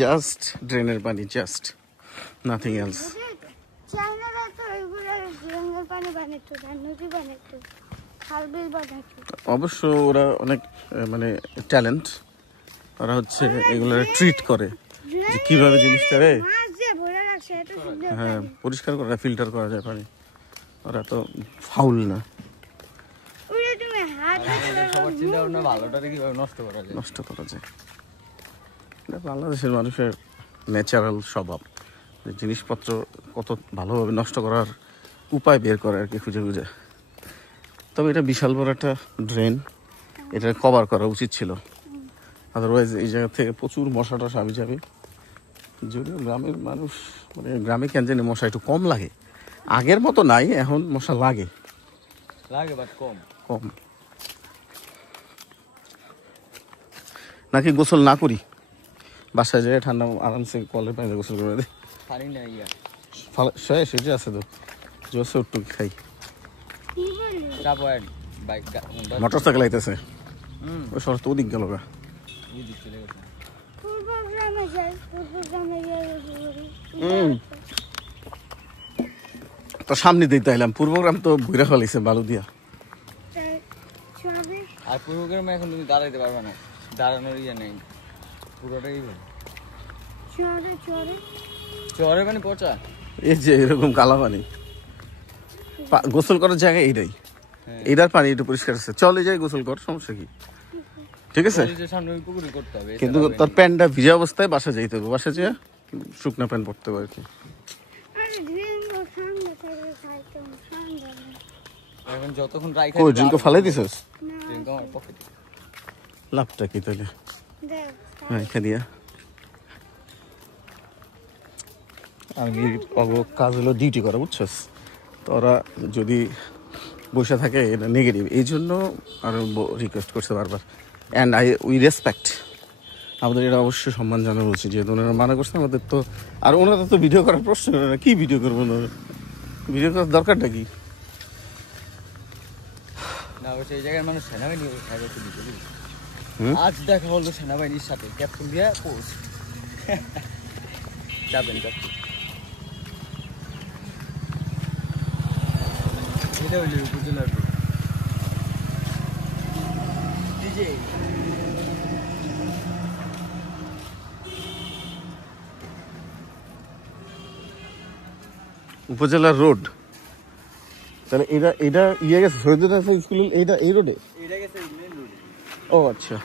Just ড্রেনের পানি, just nothing else. অবশ্য ওরা অনেক মানে ট্যালেন্ট, ওরা হচ্ছে এগুলো ট্রিট করে যে কিভাবে জিনিসটারে হ্যাঁ পরিষ্কার করা, ফিল্টার করা যায় পানি। ওরা তো ফাউল না, নষ্ট করা যায়। বাংলাদেশের মানুষের ন্যাচারাল স্বভাব জিনিসপত্র কত ভালোভাবে নষ্ট করার উপায় বের করে আর কি, খুঁজে খুঁজে। তবে এটা বিশাল বড় একটা ড্রেন, এটা কভার করা উচিত ছিল, আদারওয়াইজ এই জায়গা থেকে প্রচুর মশা টশা আবি যাবে। যদিও গ্রামের মানুষ মানে গ্রামে কেন জানি মশা একটু কম লাগে, আগের মতো নাই, এখন মশা লাগে বাট কম কম। নাকি গোসল না করি, বাসায় যায় ঠান্ডা আরামসে কলের পানিতে গোসল করে দেয়, সেটা আছে তো জোসে একটু খাই। মোটর সাইকেল আইতেছে ওই শরৎ ওদিক গেল গা, তো সামনে দিতে এলাম। পূর্বগ্রাম তো ঘুরে ফেলাইছে বালু দিয়া। আর পূর্বগ্রামে এখন তুমি দাঁড়াইতে পারবে না, দাঁড়ানোর ইয়ে নেই, পুরোটাই চরে মানে পচা। এই যে এরকম কালা পানি, গোসল করার জায়গা এইটাই, এইটার পানি একটু পরিষ্কার আছে, চলে যাই গোসল কর, সমস্যা কি? ঠিক আছে, কিন্তু তোর প্যান্টটা ভিজা অবস্থায় বাসা যাইতে হবে, বাসা যেয়ে শুকনা প্যান্ট পরতে হবে আর কি। যতক্ষণ ফালাই দিছিস লাভটা কি তাহলে? আমি কাজ হলো ডিউটি করা, বুঝছস? তো ওরা যদি বসে থাকে এটা নেগেটিভ, এই জন্য আরো রিকোয়েস্ট করছে বারবার। অ্যান্ড উই রেসপেক্ট, আমাদের এটা অবশ্যই সম্মান জানানো উচিত, যেহেতু ওনারা মানা করছে আমাদের। তো আর ওনারা তো ভিডিও করার প্রশ্ন করে না, কি ভিডিও করবো না, ভিডিও করার দরকারটা কি? সেই জায়গায় মানুষ সেনাবাহিনী আজ দেখা হলো সেনাবাহিনীর সাথে ক্যাপ্টেন দিয়া পোস্ট যাবেন ক্যাপ্টেন। এটা হইল উপজেলার উপজেলার রোড। তাহলে এটা ইয়ে গেছে শহীদুল স্কুল, এইটা এই রোডে। ও আচ্ছা।